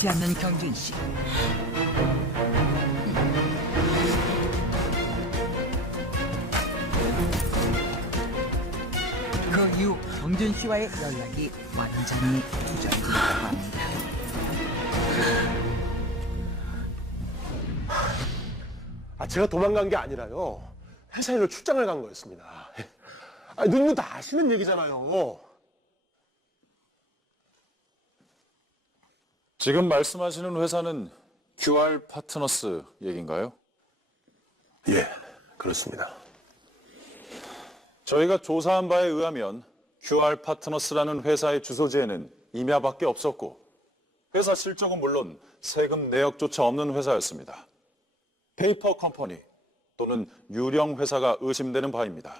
놓지 않는 경준 씨. 그 이후 경준 씨와의 연락이 완전히 두절됐다고 합니다. 제가 도망간 게 아니라요. 회사 일로 출장을 간 거였습니다. 누님도 다 아시는 얘기잖아요. 지금 말씀하시는 회사는 QR 파트너스 얘기인가요? 예, 그렇습니다. 저희가 조사한 바에 의하면 QR 파트너스라는 회사의 주소지에는 임야밖에 없었고 회사 실적은 물론 세금 내역조차 없는 회사였습니다. 페이퍼 컴퍼니 또는 유령 회사가 의심되는 바입니다.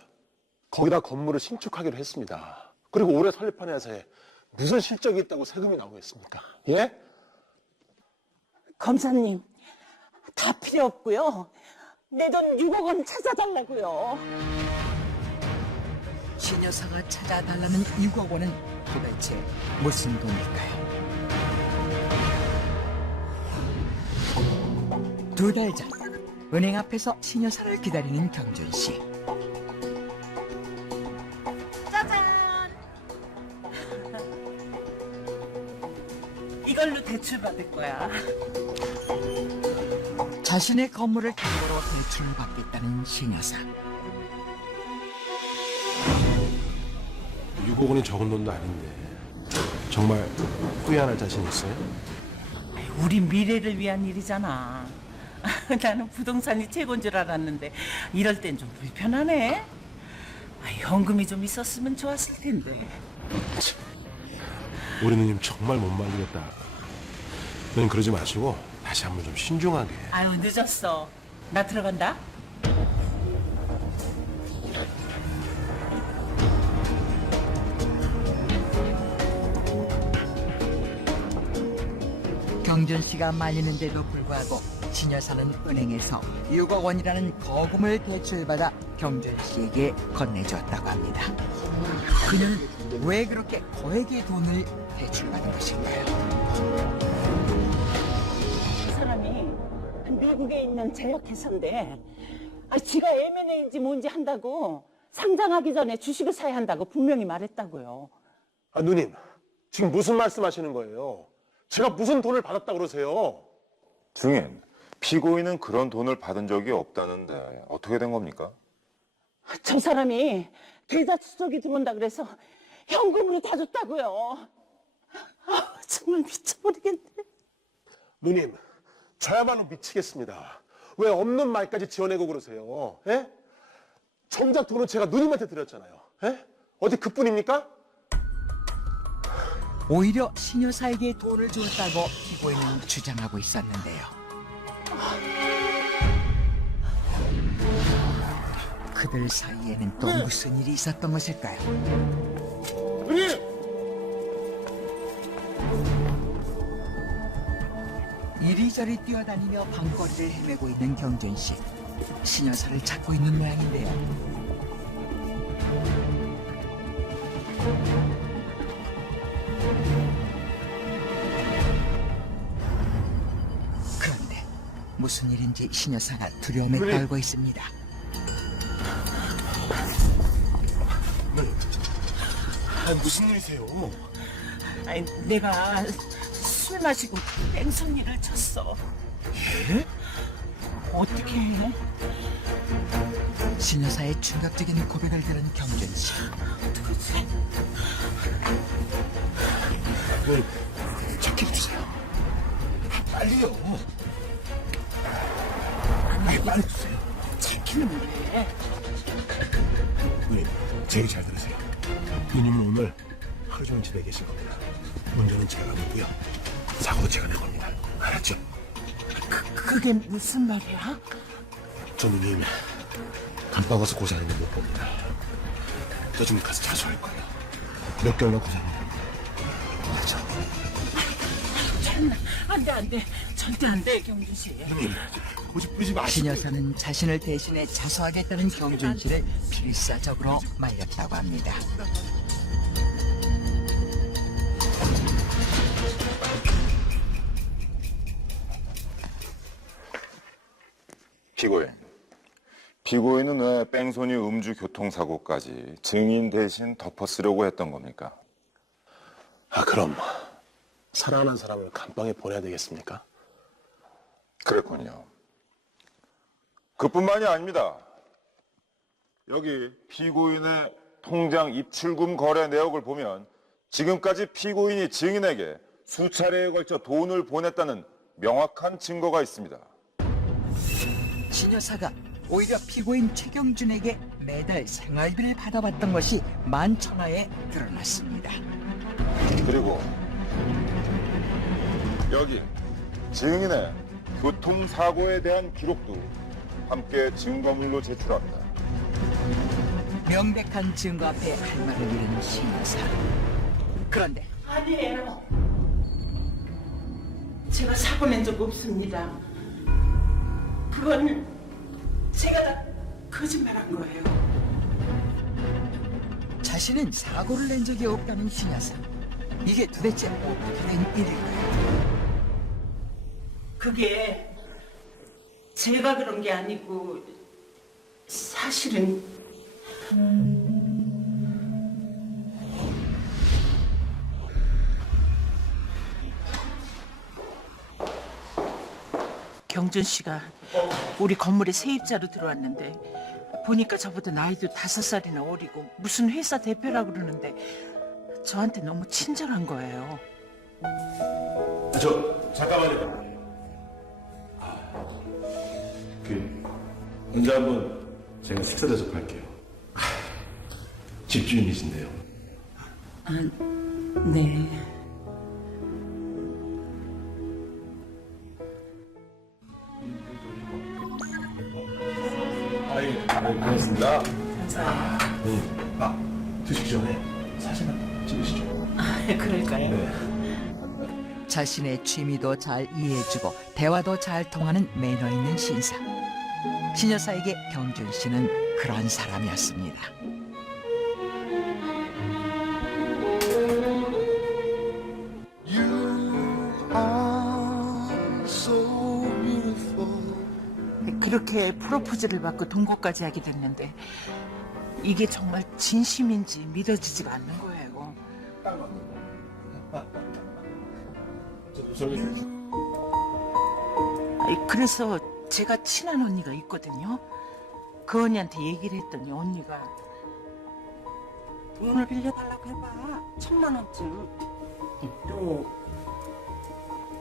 거기다 건물을 신축하기로 했습니다. 그리고 올해 설립한 회사에 무슨 실적이 있다고 세금이 나오겠습니까? 예? 검사님, 다 필요 없고요. 내 돈 6억 원 찾아달라고요. 신 여사가 찾아달라는 6억 원은 도대체 무슨 돈일까요? 2달 전 은행 앞에서 신 여사를 기다리는 경준 씨. 짜잔! 이걸로 대출 받을 거야. 자신의 건물을 담보로 대출을 받겠다는 신 여사. 6억 원이 적은 돈도 아닌데 정말 후회할 자신 있어요? 우리 미래를 위한 일이잖아. 나는 부동산이 최고인 줄 알았는데 이럴 땐 좀 불편하네. 현금이 좀 있었으면 좋았을 텐데. 우리 누님 정말 못 말리겠다. 넌 그러지 마시고 다시 한번 좀 신중하게. 아유, 늦었어. 나 들어간다. 경준 씨가 말리는데도 불구하고 신 여사는 은행에서 6억 원이라는 거금을 대출받아 경준 씨에게 건네줬다고 합니다. 그녀는 왜 그렇게 거액의 돈을 대출받은 것일까요? 이 사람이 미국에 있는 제약회사인데 지가 M&A인지 뭔지 한다고 상장하기 전에 주식을 사야 한다고 분명히 말했다고요. 누님, 지금 무슨 말씀하시는 거예요? 제가 무슨 돈을 받았다 그러세요? 증인, 피고인은 그런 돈을 받은 적이 없다는데 어떻게 된 겁니까? 저 사람이 계좌 추적이 들어온다 그래서 현금으로 다 줬다고요. 정말 미쳐버리겠네. 누님, 저야말로 미치겠습니다. 왜 없는 말까지 지어내고 그러세요? 예? 정작 돈은 제가 누님한테 드렸잖아요. 예? 어디 그뿐입니까? 오히려 신 여사에게 돈을 줬다고 피고인은 주장하고 있었는데요. 그들 사이에는 또 무슨 일이 있었던 것일까요? 누님! 이리저리 뛰어다니며 밤거리를 헤매고 있는 경준 씨. 신 여사를 찾고 있는 모양인데요. 그런데 무슨 일인지 신 여사가 두려움에 떨고 있습니다. 무슨 일이세요? 아니, 내가 술 마시고 뺑소니를 쳤어. 예? 어떻게 해? 신 여사의 충격적인 고백을 들은 경준 씨. 도대체 누님, 자켓 주세요. 빨리요. 빨리 주세요. 자기는 왜? 누님, 제 얘기 잘 들으세요. 누님은 오늘 하루 종일 집에 계실 겁니다. 운전은 제가 하고요. 사고도 제가 낼 겁니다. 알았죠? 그게 무슨 말이야? 저 누님 감방가서 고생하는 거 못 봅니다. 저 지금 가서 자수할 거예요. 몇 개월만 고생하면 됩니다. 알았죠? 안 돼. 절대 안 돼, 경준 씨. 누님, 고집 부리지 마시고. 신 여사는 자신을 대신해 자수하겠다는 경준 씨를 필사적으로 말렸다고 합니다. 피고인은 왜 뺑소니 음주 교통사고까지 증인 대신 덮어쓰려고 했던 겁니까? 아, 그럼 사랑하는 사람을 감방에 보내야 되겠습니까? 그랬군요. 그뿐만이 아닙니다. 여기 피고인의 통장 입출금 거래 내역을 보면 지금까지 피고인이 증인에게 수차례에 걸쳐 돈을 보냈다는 명확한 증거가 있습니다. 신 여사가 오히려 피고인 최경준에게 매달 생활비를 받아왔던 것이 만천하에 드러났습니다. 그리고 여기 증인의 교통사고에 대한 기록도 함께 증거물로 제출합니다. 명백한 증거 앞에 할 말을 잃은 신 여사. 그런데 아니에요. 제가 사고 낸 적 없습니다. 그건 제가 다 거짓말한 거예요. 자신은 사고를 낸 적이 없다는 신 여사. 이게 도대체 어떻게 된 일일까요? 그게 제가 그런 게 아니고 사실은 경준 씨가 우리 건물에 세입자로 들어왔는데 보니까 저보다 나이도 5살이나 어리고 무슨 회사 대표라고 그러는데 저한테 너무 친절한 거예요. 잠깐만요. 언제 한번 제가 식사 대접할게요. 집주인이신데요. 네. 고맙습니다. 감사해요. 드시기 전에 사진 한 찍으시죠. 그럴까요? 자신의 취미도 잘 이해해주고 대화도 잘 통하는 매너 있는 신사. 신 여사에게 경준 씨는 그런 사람이었습니다. 그렇게 프로포즈를 받고 동거까지 하게 됐는데 이게 정말 진심인지 믿어지지가 않는 거예요. 그래서 제가 친한 언니가 있거든요. 그 언니한테 얘기를 했더니 언니가 돈을 빌려달라고 해봐. 1,000만 원쯤.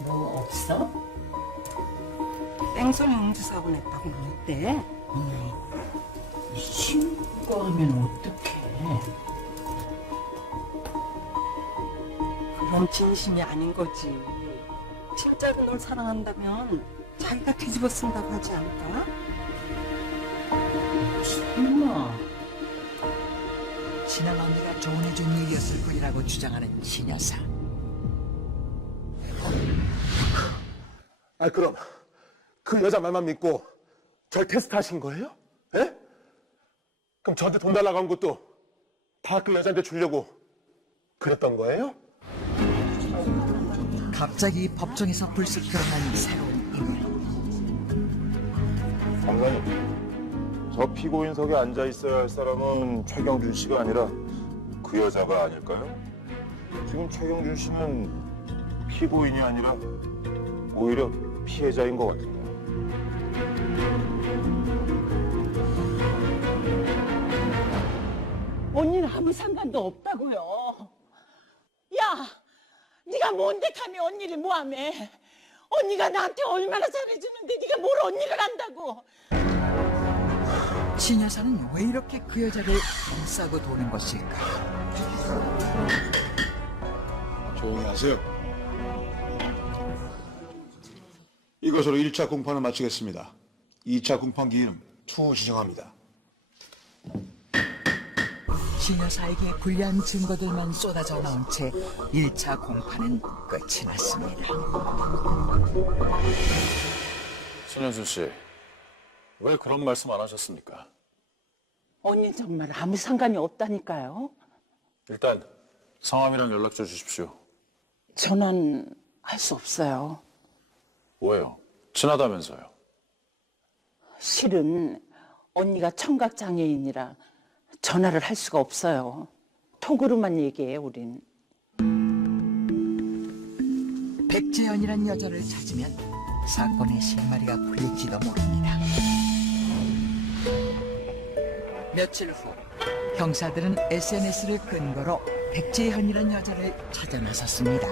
뭐 없어? 뺑소니 음주 사고 냈다고 그랬대. 신고하면 어떡해? 그럼 진심이 아닌 거지. 진짜로 널 사랑한다면 자기가 뒤집어 쓴다고 하지 않을까? 엄마. 친한 언니가 조언해준 일이었을 뿐이라고 주장하는 신 여사. 아, 그럼 그 여자 말만 믿고 절 테스트하신 거예요? 예? 그럼 저한테 돈 달라고 한 것도 다 그 여자한테 주려고 그랬던 거예요? 갑자기 법정에서 불쑥 드러난 새로운 인물. 장관님, 저 피고인석에 앉아 있어야 할 사람은 최경준 씨가 아니라 그 여자가 아닐까요? 지금 최경준 씨는 피고인이 아니라 오히려 피해자인 것 같은데요. 언니는 아무 상관도 없다고요. 야, 네가 뭔데 감히 언니를 모함해? 언니가 나한테 얼마나 잘해주는데 네가 뭘 언니를 안다고? 신 여사는 왜 이렇게 그 여자를 감싸고 도는 것일까? 조용히 하세요. 이것으로 1차 공판을 마치겠습니다. 2차 공판 기일은 추후 지정합니다. 신 여사에게 불리한 증거들만 쏟아져 나온 채 1차 공판은 끝이 났습니다. 손현순 씨, 왜 그런 말씀 안 하셨습니까? 언니 정말 아무 상관이 없다니까요. 일단 성함이랑 연락처 주십시오. 전화는 할 수 없어요. 왜요? 친하다면서요. 실은 언니가 청각장애인이라 전화를 할 수가 없어요. 톡으로만 얘기해, 우린. 백재현이란 여자를 찾으면 사건의 실마리가 풀릴지도 모릅니다. 며칠 후 형사들은 SNS를 근거로 백재현이란 여자를 찾아 나섰습니다.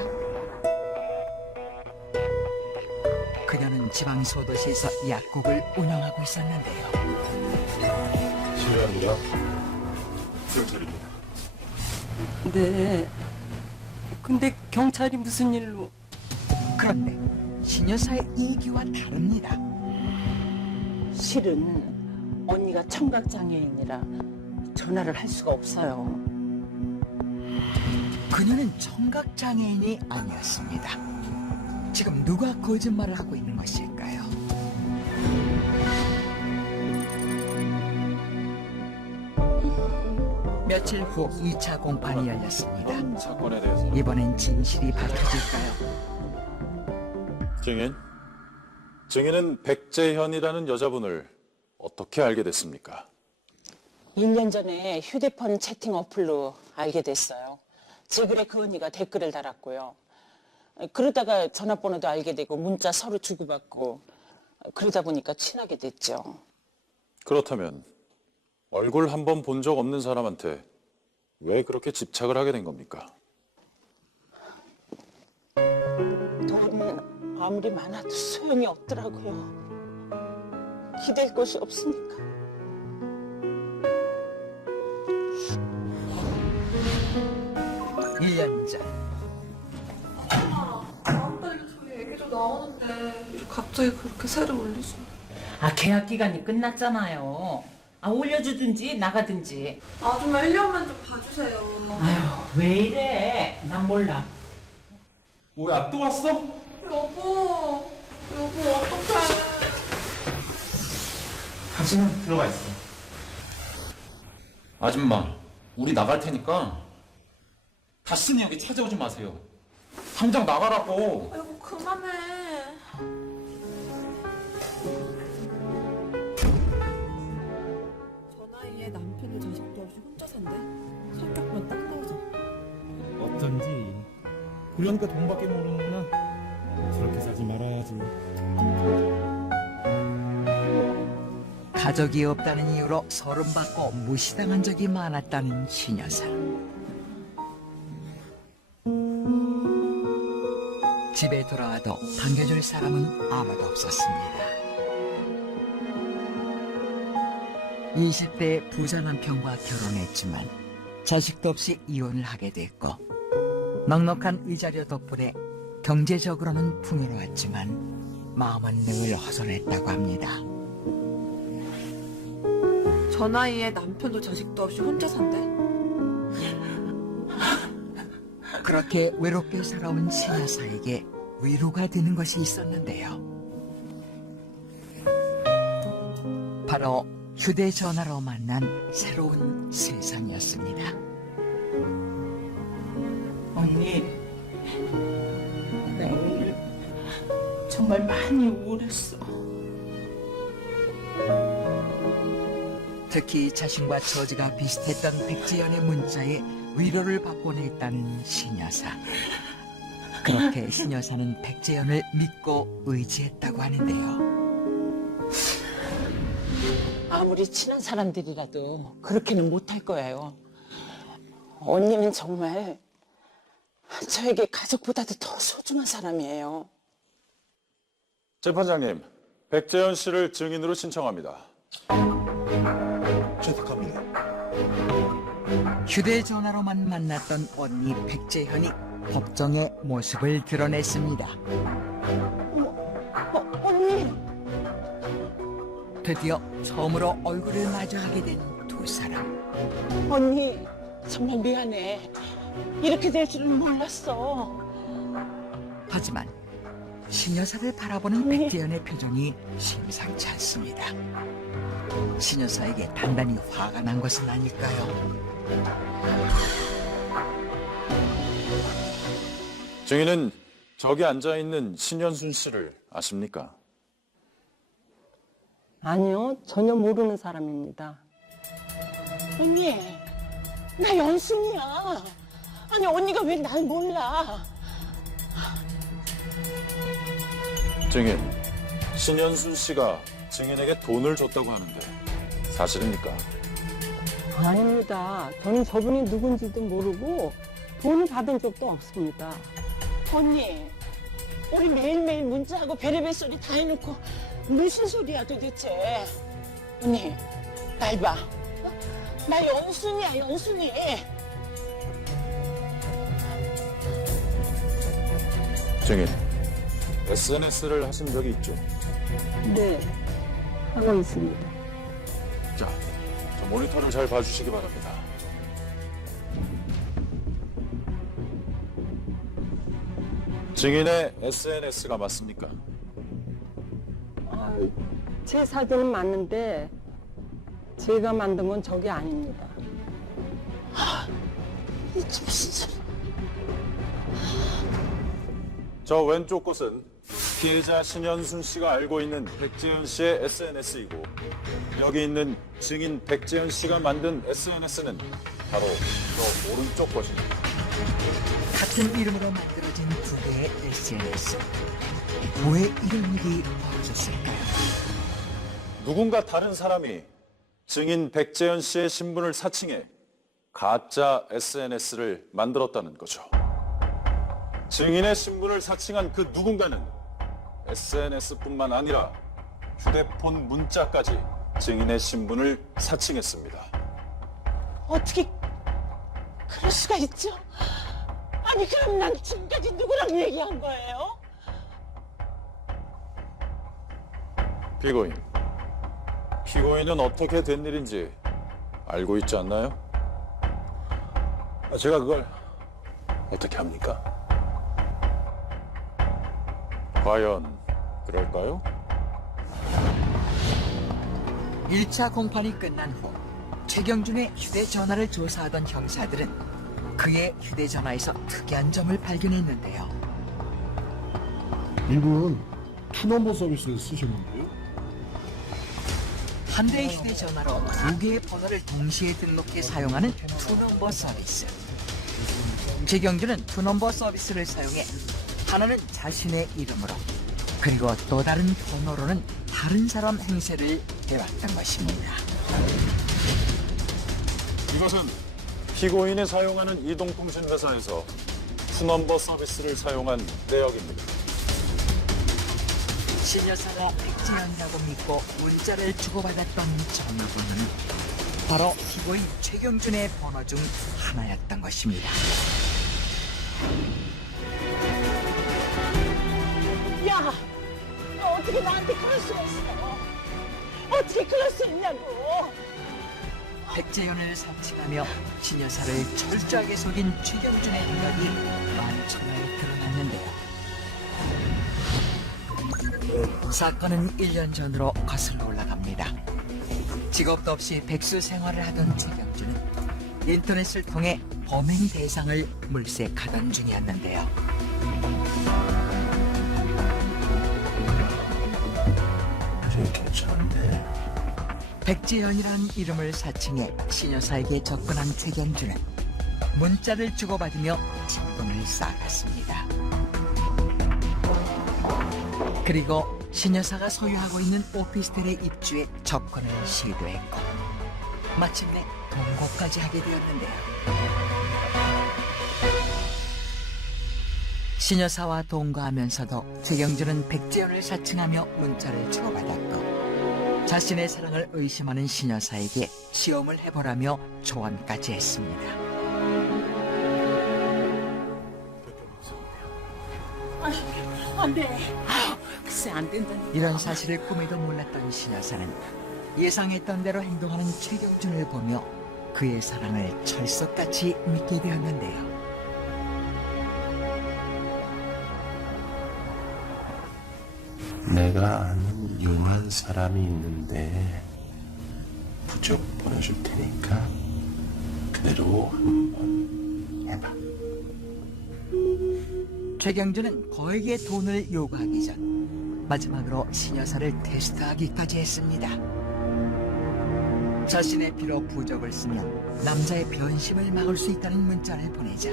그녀는 지방 소도시에서 약국을 운영하고 있었는데요. 실례합니다. 경찰입니다. 네. 근데 경찰이 무슨 일로? 그런데 신여사의 얘기와 다릅니다. 실은 언니가 청각장애인이라 전화를 할 수가 없어요. 그녀는 청각장애인이 아니었습니다. 지금 누가 거짓말을 하고 있는 것일까요? 며칠 후 2차 공판이 열렸습니다. 사건에 대해서 이번엔 진실이 밝혀질까요? 증인은 백재현이라는 여자분을 어떻게 알게 됐습니까? 1년 전에 휴대폰 채팅 어플로 알게 됐어요. 제 글에 그 언니가 댓글을 달았고요. 그러다가 전화번호도 알게 되고 문자 서로 주고받고 그러다 보니까 친하게 됐죠. 그렇다면 얼굴 한 번 본 적 없는 사람한테 왜 그렇게 집착을 하게 된 겁니까? 돈은 아무리 많아도 소용이 없더라고요. 기댈 곳이 없으니까. 일 년 전 다음달에 저희 얘기도 나오는데 갑자기 그렇게 새를 올리시. 계약 기간이 끝났잖아요. 올려주든지 나가든지. 아줌마 1년만 좀 봐주세요. 아휴, 왜 이래? 난 몰라. 뭐야, 또 왔어? 여보 어떡해. 당신은 들어가 있어. 아줌마, 우리 나갈 테니까 다시는 여기 찾아오지 마세요. 당장 나가라고. 아이고 그만해. 저 나이에 남편도 자식도 없이 혼자 산대? 성격만 딱 나와서. 어쩐지. 그러니까 돈밖에 모르는구나. 저렇게 살지 말아야지. 가족이 없다는 이유로 소름받고 무시당한 적이 많았다는 신여사. 집에 돌아와도 반겨줄 사람은 아무도 없었습니다. 20대 부자 남편과 결혼했지만 자식도 없이 이혼을 하게 됐고 넉넉한 위자료 덕분에 경제적으로는 풍요로웠지만 마음은 늘 허전했다고 합니다. 저 나이에 남편도 자식도 없이 혼자 산대? 그렇게 외롭게 살아온 신여사에게 위로가 되는 것이 있었는데요. 바로 휴대전화로 만난 새로운 세상이었습니다. 언니, 나 오늘 정말 많이 우울했어. 특히 자신과 처지가 비슷했던 백지연의 문자에 위로를 받곤 했다는 신여사. 그렇게 신여사는 백재현을 믿고 의지했다고 하는데요. 아무리 친한 사람들이라도 그렇게는 못할 거예요. 언니는 정말 저에게 가족보다도 더 소중한 사람이에요. 재판장님, 백재현 씨를 증인으로 신청합니다. 채택합니다. 휴대전화로만 만났던 언니 백재현이 법정에 모습을 드러냈습니다. 언니! 드디어 처음으로 얼굴을 마주하게 된 두 사람. 언니, 정말 미안해. 이렇게 될 줄은 몰랐어. 하지만 신여사를 바라보는 백재현의 표정이 심상치 않습니다. 신여사에게 단단히 화가 난 것은 아닐까요? 증인은 저기 앉아있는 신현순 씨를 아십니까? 아니요, 전혀 모르는 사람입니다. 언니, 나 연순이야. 아니, 언니가 왜 날 몰라? 증인, 신현순 씨가 증인에게 돈을 줬다고 하는데 사실입니까? 아닙니다. 저는 저분이 누군지도 모르고 돈을 받은 적도 없습니다. 언니, 우리 매일매일 문자하고 별의별 소리 다 해놓고 무슨 소리야 도대체? 언니, 날 봐. 어? 나 연순이야, 연순이. 증인, SNS를 하신 적이 있죠? 네, 하고 있습니다. 자, 저 모니터를 잘 봐주시기 바랍니다. 증인의 SNS가 맞습니까? 제 사진은 맞는데 제가 만든 건 저게 아닙니다. 이게 무슨 소리? 저 왼쪽 곳은 피해자 신현순 씨가 알고 있는 백재현 씨의 SNS이고 여기 있는 증인 백재현 씨가 만든 SNS는 바로 저 오른쪽 것입니다. 같은 이름으로 만들어진 두 개의 SNS. 왜 이런 일이 벌어졌을까요? 누군가 다른 사람이 증인 백재현 씨의 신분을 사칭해 가짜 SNS를 만들었다는 거죠. 증인의 신분을 사칭한 그 누군가는 SNS뿐만 아니라 휴대폰 문자까지 증인의 신분을 사칭했습니다. 어떻게 그럴 수가 있죠? 아니, 그럼 난 지금까지 누구랑 얘기한 거예요? 피고인은 어떻게 된 일인지 알고 있지 않나요? 제가 그걸 어떻게 합니까? 과연 그럴까요? 1차 공판이 끝난 후 최경준의 휴대전화를 조사하던 형사들은 그의 휴대전화에서 특이한 점을 발견했는데요. 이분 투넘버 서비스를 쓰셨는데요? 한 대의 휴대전화로 두 개의 번호를 동시에 등록해 사용하는 투넘버 서비스. 최경준은 투넘버 서비스를 사용해 하나는 자신의 이름으로 그리고 또 다른 번호로는 다른 사람 행세를 해왔던 것입니다. 이것은 피고인이 사용하는 이동통신 회사에서 투넘버 서비스를 사용한 내역입니다. 신여사가 백재현이라고 믿고 문자를 주고받았던 전화번호는 바로 피고인 최경준의 번호 중 하나였던 것입니다. 야, 너 어떻게 나한테 그럴 수가 있어? 어떻게 그럴 수 있냐고? 백재현을 사칭하며 신여사를 철저하게 속인 최경준의 행각이 만천하에 드러났는데요. 사건은 1년 전으로 거슬러 올라갑니다. 직업도 없이 백수 생활을 하던 최경준은 인터넷을 통해 범행 대상을 물색하던 중이었는데요. 괜찮은데. 백재현이라는 이름을 사칭해 신여사에게 접근한 최경준은 문자를 주고받으며 친분을 쌓았습니다. 그리고 신여사가 소유하고 있는 오피스텔의 입주에 접근을 시도했고 마침내 동거까지 하게 되었는데요. 신여사와 동거하면서도 최경준은 백재현을 사칭하며 문자를 주고받았고 자신의 사랑을 의심하는 신여사에게 시험을 해보라며 조언까지 했습니다. 안 돼. 글쎄 안 된다니. 이런 사실을 꿈에도 몰랐던 신여사는 예상했던 대로 행동하는 최경준을 보며 그의 사랑을 철석같이 믿게 되었는데요. 내가 아는 유명한 사람이 있는데 부적 보내줄 테니까 그대로 한번 해봐. 최경준은 거액의 돈을 요구하기 전 마지막으로 신여사를 테스트하기까지 했습니다. 자신의 비로 부적을 쓰면 남자의 변심을 막을 수 있다는 문자를 보내자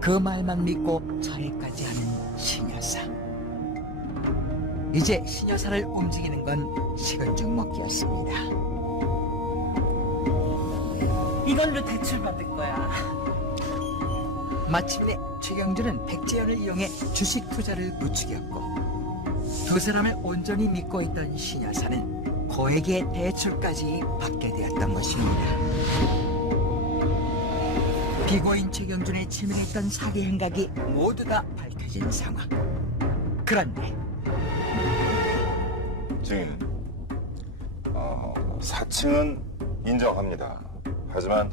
그 말만 믿고 절까지 하는 신여사. 이제 신여사를 움직이는 건 식은 죽 먹기였습니다. 이걸로 대출 받을 거야. 마침내 최경준은 백재현을 이용해 주식 투자를 부추겼고 두 사람을 온전히 믿고 있던 신여사는 고액의 대출까지 받게 되었던 것입니다. 피고인 최경준의 치밀했던 사기 행각이 모두 다 밝혀진 상황. 그런데 증인, 사칭은 인정합니다. 하지만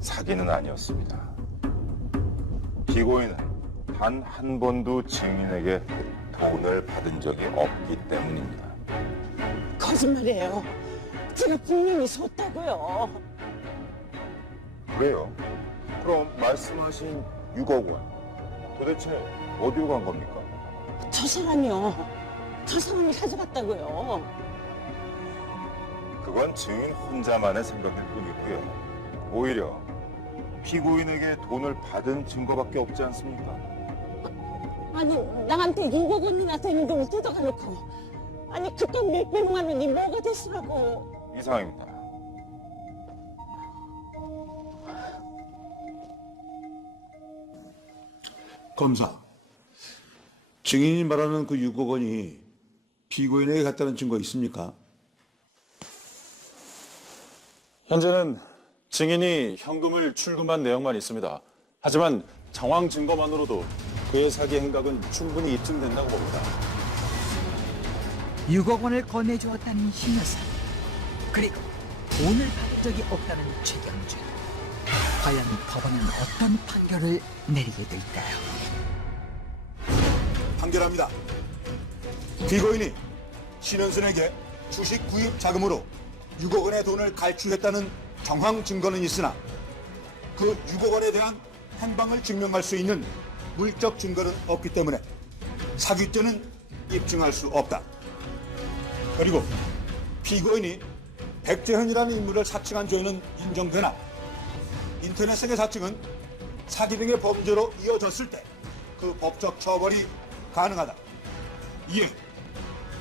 사기는 아니었습니다. 피고인은 단 한 번도 증인에게 돈을 받은 적이 없기 때문입니다. 거짓말이에요. 제가 분명히 줬다고요. 그래요? 그럼 말씀하신 6억 원 도대체 어디로 간 겁니까? 저 사람이요. 저 사람이 가져갔다고요. 그건 증인 혼자만의 생각일 뿐이고요. 오히려 피고인에게 돈을 받은 증거밖에 없지 않습니까? 아니, 나한테 6억 원이나 되는 돈을 뜯어가놓고 아니, 그깟 몇백만 원이 뭐가 됐으라고. 이상입니다. 검사, 증인이 말하는 그 6억 원이 피고인에게 갔다는 증거 있습니까? 현재는 증인이 현금을 출금한 내용만 있습니다. 하지만 정황 증거만으로도 그의 사기 행각은 충분히 입증된다고 봅니다. 6억 원을 건네주었다는 신여사, 그리고 돈을 받은 적이 없다는 최경준. 과연 법원은 어떤 판결을 내리게 될까요? 판결합니다. 피고인이 신현순에게 주식 구입 자금으로 6억 원의 돈을 갈취했다는 정황 증거는 있으나 그 6억 원에 대한 행방을 증명할 수 있는 물적 증거는 없기 때문에 사기죄는 입증할 수 없다. 그리고 피고인이 백재현이라는 인물을 사칭한 죄는 인정되나 인터넷상의 사칭은 사기 등의 범죄로 이어졌을 때 그 법적 처벌이 가능하다. 이에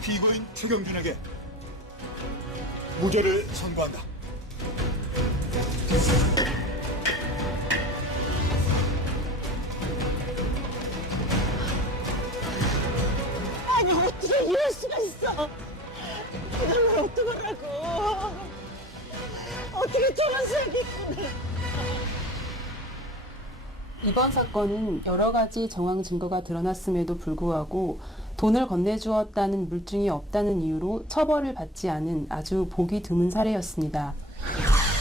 피고인 최경준에게 무죄를 선고한다. 아니, 어떻게 이럴 수가 있어. 이걸 어떡하라고. 어떻게 저런 사기꾼을. 이번 사건은 여러 가지 정황 증거가 드러났음에도 불구하고 돈을 건네주었다는 물증이 없다는 이유로 처벌을 받지 않은 아주 보기 드문 사례였습니다.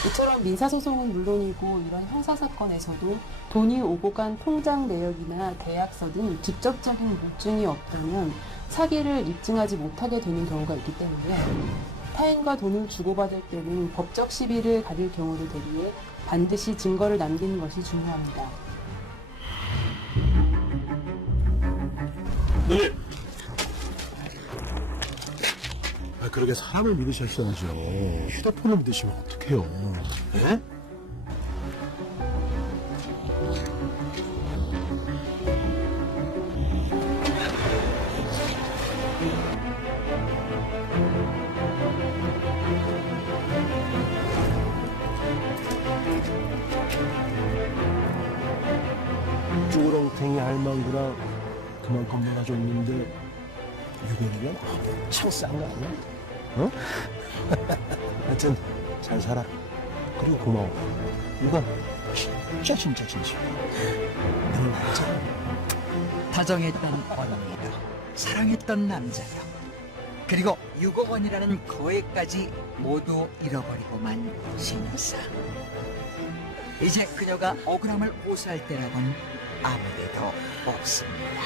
이처럼 민사소송은 물론이고 이런 형사사건에서도 돈이 오고 간 통장 내역이나 계약서 등 직접적인 물증이 없다면 사기를 입증하지 못하게 되는 경우가 있기 때문에 타인과 돈을 주고받을 때는 법적 시비를 가릴 경우를 대비해 반드시 증거를 남기는 것이 중요합니다. 네. 그러게 사람을 믿으셨어야죠. 휴대폰을 믿으시면 어떡해요. 예? 쭈렁탱이 할망구랑 그만큼 놀아줬는데 600이면 엄청 싼 거 아니야? 어? 하여튼 잘 살아. 그리고 고마워. 이건 진짜 진심이야. 늘 알잖아. 다정했던 언니도 사랑했던 남자도 그리고 6억 원이라는 거액까지 모두 잃어버리고만 신여사. 이제 그녀가 억울함을 호소할 때라곤 아무데도 없습니다.